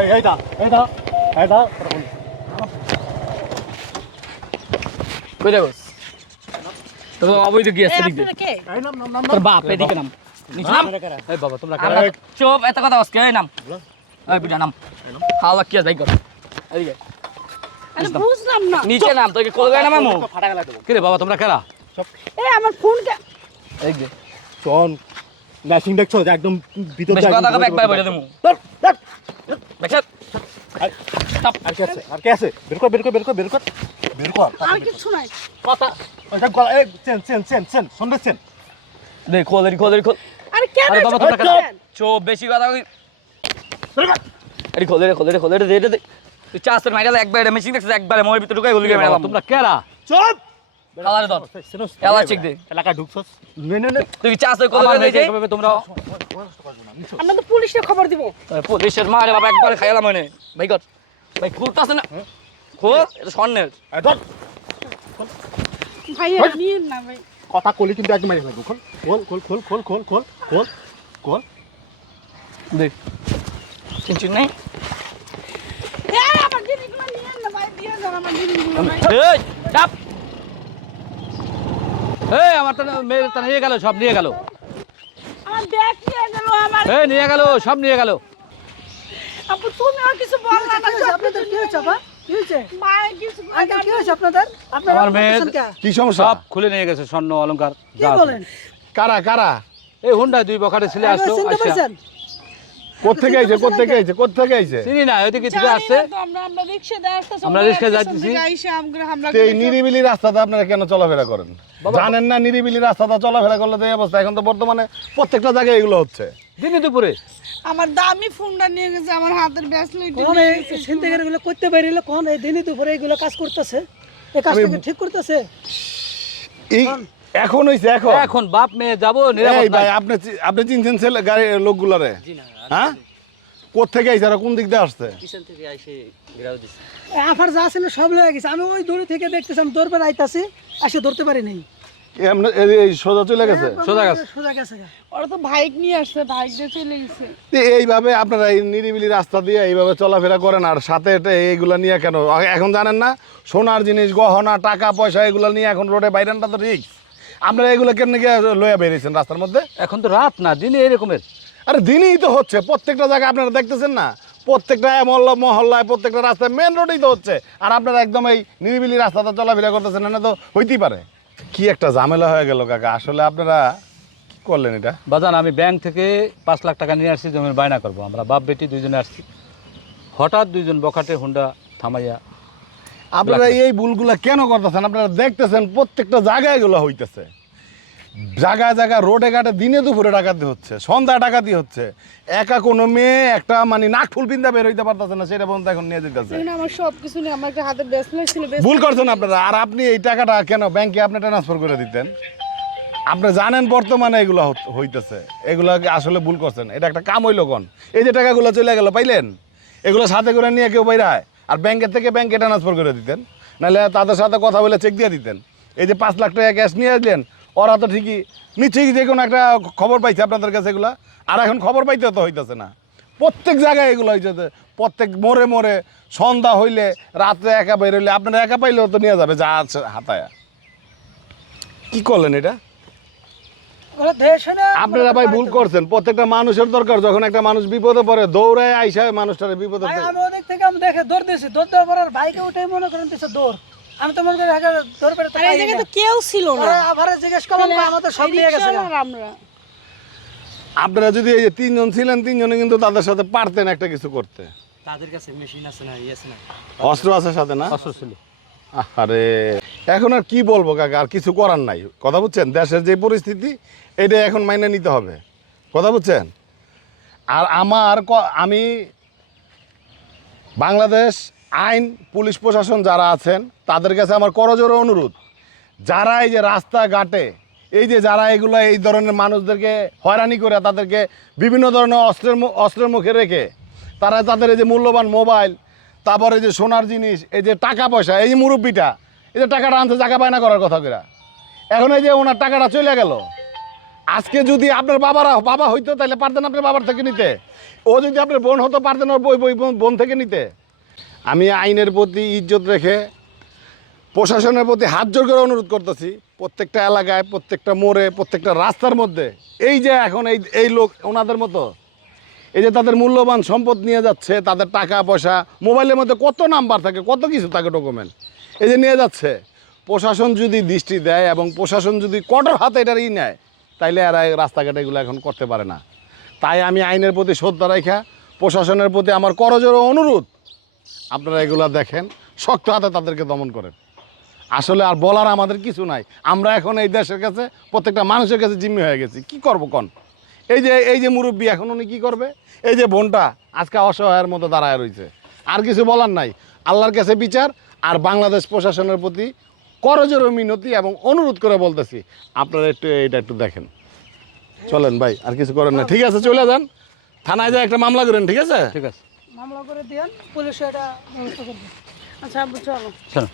এই দা এই দা এই দা কই যাস তো অবৈধ কি আছে দিক এই নাম নাম নাম তোর বাপ এদিকে নাম নাম এই বাবা তোমরা কারা চুপ এত কথা আজকে এই নাম এই বিটা নাম হাওয়া কি আছে কর এদিকে আরে বুঝলাম না নিচে নাম তোকে কোলগায় নামামু ফাটা গেলা দেব কি রে বাবা তোমরা কারা? এই আমার ফোন কে এই যে শোন ম্যাচিং দেখছো যে একদম ভিতর বেশ কথা কবে একবার বলে দেবো দেখছ আর কে আছে আর কে আছে বের কর বের কর বের কর বের কর বের কর আর কিছু নাই কথা ওটা গলা এই চেন চেন চেন চেন শুনছেন দে খোল খোল আরে কেন আরে বাবা তোমরা কারা চুপ। চুপ বেশি কথা কই এডি খোল দে দে তুই চাষের মাইরালে একবার মেশিন দেখছিস একবারে মোর ভিতরে ঢুকাই গুলি মেরালাম তোমরা কারা? চুপ খালারে দর এলা চেক দে এলাকা ঢুকছস নে নে নে তুই চাষের কোল আমার দে মেয়েকে এভাবে তোমরা আমরা তো পুলিশে খবর দিব পুলিশের মারে বাবা একবারে খাইলাম মানে ভাই কর ভাই খুলতাছ না খোল এটা স্বর্ণের এই ধর ভাই নিন না ভাই কথা কলি কিন্তু একদম মারি লাগবে খোল খোল খোল খোল খোল খোল খোল খোল দেখ চিনচিন নাই এই আমার জিনিসগুলো নিন না ভাই দিয়ে যান আমার জিনিসগুলো ভাই এই চাপ এই আমার তো মেয়ে তো নিয়ে গেল, সব নিয়ে গেল। আমার ব্যাগ নিয়ে গেল আমার এই নিয়ে গেল, সব নিয়ে গেল। আপু তুমি আর কিছু বল না আপনাদের কি হয়েছে আপা? কি হয়েছে? মায়ের কিছু আঙ্কেল কি হয়েছে আপনাদের? আপনারা আমার মেয়ের বলতেছেন কে? কি সমস্যা? সব খুলে নিয়ে গেছে, স্বর্ণ অলংকার কি যা আছে। বলেন? কারা কারা? এই হুন্ডায় দুই বখাটে ছেলে আসলো, চিনতে আসা পারছেন? কোত্থেকে আইছে কোত্থেকে আইছে কোত্থেকে আইছে? চিনি না, ওইদিকে থেকে আসছে। আমরা রিকশা দিয়ে আসতেছি আমরা রিকশায় যাচ্ছি। আইসা আমরা তো এই নিরিবিলি রাস্তাতে আপনারা কেন চলাফেরা করেন? জানেন না নিরিবিলি রাস্তাতে চলাফেরা করলে তো এই অবস্থা। এখন তো বর্তমানে প্রত্যেকটা জায়গায় এগুলো হচ্ছে। দিনে দুপুরে আমার দামি ফোনটা নিয়ে গেছে আমার হাতের ব্রেসলেট কোন এই ছিনতাইকারীগুলো করতে পারিলে কোন এই দিনই দুপুরে এগুলো কাজ করতেছে? এই কাজটাকে ঠিক করতেছে? এই এখন হইছে এখন। এখন বাপ মেয়ে যাবো এই নিরাপদ ভাই নাই। আপনি চিনছেন ছেলে গাড়ি লোকগুলারে? হ্যাঁ? কোত্থেকে আইছে আর কোন দিক দিয়ে আসছে? পিছন থেকে আইসে ঘেরাও দিছে এই আফার যা ছিল সব লয়ে গেছে। আমি ওই দূরে থেকে দেখতেছি, আমি দৌড় পেরে আইতাছি, এসে ধরতে পারি নাই। এই সোজা চলে গেছে। সোজা গেছে। সোজা গেছে। ওরা তো বাইক নিয়ে আসছে বাইক দিয়ে চলে গেছে তো এইভাবে আপনারা এই নিরিবিলি রাস্তা দিয়ে এইভাবে চলাফেরা করেন আর সাথে এইগুলা নিয়ে কেন? এখন জানেন না সোনার জিনিস গহনা টাকা পয়সা এগুলো নিয়ে এখন রোডে বাইরানটা তো রিস্ক। আপনারা এগুলো কেন গিয়ে লইয়া বেরিয়েছেন রাস্তার মধ্যে? এখন তো রাত না, দিনে এরকমের। আরে দিনই তো হচ্ছে প্রত্যেকটা জায়গায়, আপনারা দেখতেছেন না? প্রত্যেকটা মহল্লায় প্রত্যেকটা রাস্তায় মেন রোডেই তো হচ্ছে, আর আপনারা একদম এই নিরিবিলি রাস্তাতে চলাফেরা করতেছেন না, তো হইতেই পারে। কি একটা ঝামেলা হয়ে গেল কাকা, আসলে আপনারা কি করলেন এটা? বাজান আমি ব্যাংক থেকে 5 লাখ টাকা নিয়ে আসছি, জমির বায়না করবো। আমরা বাপ বেটি দুইজনে আসছি, হঠাৎ দুইজন বখাটে হুন্ডা থামাইয়া। আপনারা এই ভুলগুলা কেন করতেছেন? আপনারা দেখতেছেন প্রত্যেকটা জায়গায় এগুলো হইতেছে, জায়গায় জায়গায় রোডে ঘাটে দিনে দুপুরে ডাকাতি হচ্ছে, সন্ধ্যা ডাকাতি হচ্ছে। একা কোনো মেয়ে একটা মানে নাক ফুল পিন্দা বের হইতে পারতেছে না, সেটা পর্যন্ত এখন নিয়ে যেতেছে। আমার সব কিছু নিয়ে আমার একটা হাতের ব্রেসলেট ছিল ভুল করছেন আপনারা। আর আপনি এই টাকাটা কেন ব্যাংকে আপনি ট্রান্সফার করে দিতেন? আপনি জানেন বর্তমানে এগুলো হইতেছে, এগুলো আসলে ভুল করছেন। এটা একটা কাম হইল কোন? এই যে টাকাগুলো চলে গেল পাইলেন, এগুলো সাথে করে নিয়ে কেউ বাইরায় আর ব্যাংকের থেকে ব্যাংকে ট্রান্সফার করে দিতেন, নাহলে তাদের সাথে কথা বলে চেক দিয়ে দিতেন। এই যে 5 লাখ টাকা ক্যাশ নিয়ে আসলেন, ওরা তো ঠিকই নিশ্চয়ই যে কোনো একটা খবর পাইছে আপনাদের কাছে এগুলা। আর এখন খবর পাইতে তো হইতেছে না, প্রত্যেক জায়গায় এগুলো হইতেছে। প্রত্যেক মোড়ে মোড়ে সন্ধ্যা হইলে রাত্রে একা বের হইলে আপনারা একা পাইলেও তো নিয়ে যাবে যা আছে হাতায়া। কি করলেন এটা? ওরা দেশে না আপনারা ভাই ভুল করছেন। প্রত্যেকটা মানুষের দরকার, যখন একটা মানুষ বিপদে পড়ে দৌড়ায় আইসা মানুষটারে বিপদে ভাই, আমি ওদিক থেকে আমি দেখে দৌড় দিয়েছি, দৌড় দেওয়ার পর আর বাইকে উঠে মনে করেন দিছে দৌড়। আমি তো মনে করি আগে দৌড় পেরে এই জায়গায় তো কেউ ছিল না আবার জিজ্ঞেস করলাম ভাই, আমাদের সব নিয়ে গেছে। আমরা আপনারা যদি এই যে 3 জন ছিলেন, 3 জনে কিন্তু তাদের সাথে পারতেন একটা কিছু করতে। তাদের কাছে মেশিন আছে না আছে না অস্ত্র আছে সাথে না? অস্ত্র ছিল। আরে এখন আর কি বলবো কাকা, আর কিছু করার নাই। কথা বুঝছেন? দেশের যে পরিস্থিতি এটা এখন মাইনে নিতে হবে। কথা বুঝছেন? আর আমি বাংলাদেশ আইন পুলিশ প্রশাসন যারা আছেন তাদের কাছে আমার করজোড়ে অনুরোধ, যারা এই যে রাস্তাঘাটে এই যে যারা এগুলো এই ধরনের মানুষদেরকে হয়রানি করে তাদেরকে বিভিন্ন ধরনের অস্ত্রের মুখে রেখে তারা তাদের এই যে মূল্যবান মোবাইল, তারপরে যে সোনার জিনিস, এই যে টাকা পয়সা, এই যে মুরব্বিটা এই যে টাকাটা আনতে জায়গা বায়না করার কথা করে, এখন এই যে ওনার টাকাটা চলে গেল, আজকে যদি আপনার বাবা হইতো তাহলে পারতেন আপনার বাবার থেকে নিতে। ও যদি আপনার বোন হতো পারতেন ওর বোন থেকে নিতে। আমি আইনের প্রতি ইজ্জত রেখে প্রশাসনের প্রতি হাত জোর করে অনুরোধ করতেছি, প্রত্যেকটা এলাকায়, প্রত্যেকটা মোড়ে, প্রত্যেকটা রাস্তার মধ্যে এই যে এখন এই লোক ওনাদের মতো এই যে তাদের মূল্যবান সম্পদ নিয়ে যাচ্ছে, তাদের টাকা পয়সা, মোবাইলের মধ্যে কত নাম্বার থাকে, কত কিছু থাকে ডকুমেন্ট, এই যে নিয়ে যাচ্ছে, প্রশাসন যদি দৃষ্টি দেয় এবং প্রশাসন যদি কঠোর হাতে এটারই নেয়, তাইলে এরা রাস্তাঘাটে এগুলো এখন করতে পারে না। তাই আমি আইনের প্রতি শ্রদ্ধা রাখা প্রশাসনের প্রতি আমার করজোড়ো অনুরোধ, আপনারা এগুলো দেখেন, শক্ত হাতে তাদেরকে দমন করেন। আসলে আর বলার আমাদের কিছু নাই। আমরা এখন এই দেশের কাছে, প্রত্যেকটা মানুষের কাছে জিম্মি হয়ে গেছি। কি করব কোন? এই যে মুরব্বী, এখন উনি কী করবে? এই যে বোনটা আজকে অসহায়ের মতো দাঁড়ায় রয়েছে। আর কিছু বলার নাই, আল্লাহর কাছে বিচার। আর বাংলাদেশ প্রশাসনের প্রতি করজোড়ো মিনতি এবং অনুরোধ করে বলতেছি, আপনারা এটা একটু দেখেন। চলেন ভাই, আর কিছু করেন না, ঠিক আছে? চলে যান, থানায় যায় একটা মামলা করেন, ঠিক আছে? ঠিক আছে, মামলা করে দিয়েন, পুলিশে এটা ব্যবস্থা করবে। আচ্ছা আব্বু চলো। চলো।